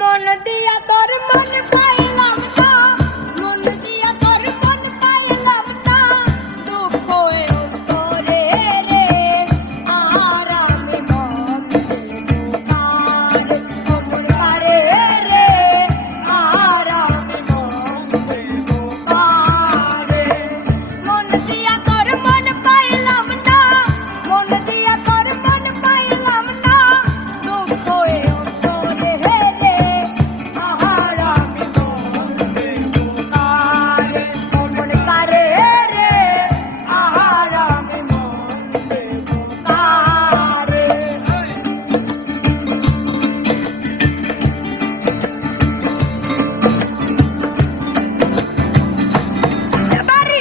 মন দিয়া তোর মন পাইলাম না, মন দিয়া তোর মন পাইলাম না, দুঃখ অন্তরে রে, আর আমি মন দেব কার, অমর কারে রে, আর আমি মন দেব কারে। মন দিয়া তোর মন পাইলাম না, মন দিয়া তোর মন পাইলাম না, দুঃখ অন্তরে রে, আর আমি মন দেব কারে, অমর কারে রে, আর আমি মন দেব কারে। বাড়ি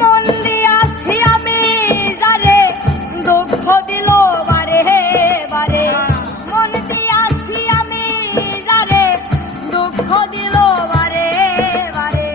মন দিয়াছি আমি যারে, দুঃখ দিল বারে বারে, মন দিয়াছি আমি যারে, দুঃখ দিল বারে বারে।